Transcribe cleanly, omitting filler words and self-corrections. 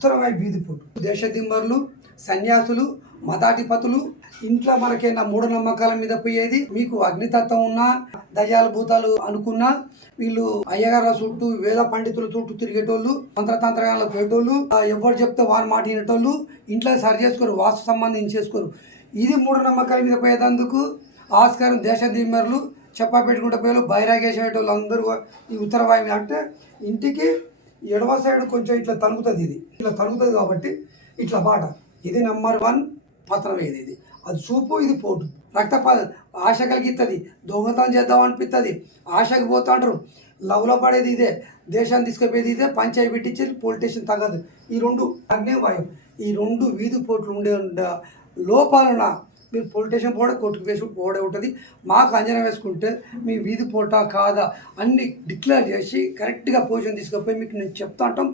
ఉత్తరవాయు వీధిపోటు దేశదిమ్మరులు, సన్యాసులు, మతాధిపతులు, ఇంట్లో మనకైనా మూఢనమ్మకాల మీద పోయేది. మీకు అగ్నితత్వం ఉన్నా, దయ్యాల భూతాలు అనుకున్నా, వీళ్ళు అయ్యగారుల చుట్టూ వేద పండితుల చుట్టూ తిరిగేటోళ్ళు, మంత్రతంత్రాలు పోయేటోళ్ళు, ఎవరు చెప్తే వారి మాట వినేటోళ్ళు, ఇంట్లో సరి చేసుకోరు, వాస్తు సంబంధించి చేసుకోరు. ఇది మూఢనమ్మకాల మీద పోయేందుకు ఆస్కారం. దేశదిమ్మరులు చెప్పా పెట్టుకుంటే పోయేలు, బైరాగేసేటోళ్ళు అందరూ ఈ ఉత్తరవాయు అంటే ఇంటికి ఎడవ సైడ్ కొంచెం ఇట్లా తలుగుతుంది. ఇది ఇట్లా తలుగుతుంది కాబట్టి ఇట్లా బాట. ఇది నెంబర్ 1 పత్రం. ఇది అది చూపు, ఇది పోటు. ఆశ కలిగిస్తుంది, దొంగతనం చేద్దాం అనిపిస్తుంది, ఆశకి పోతాంటారు. లవ్లో పడేది ఇదే, దేశాన్ని తీసుకుపోయేది ఇదే, పంచాయతీ పెట్టించేది, పోలీస్ స్టేషన్ తగ్గదు. ఈ 2 అగ్నేవాయం, ఈ 2 వీధి పోట్లు ఉండే లోపాలన మీరు పోలీస్ స్టేషన్ పోవడం, కోర్టుకు వేసి పోవడే ఉంటుంది. మాకు అంజనా వేసుకుంటే మీ వీధి పోటా కాదా అన్ని డిక్లేర్ చేసి కరెక్ట్గా పొజిషన్ తీసుకుపోయి మీకు నేను చెప్తా ఉంటాం.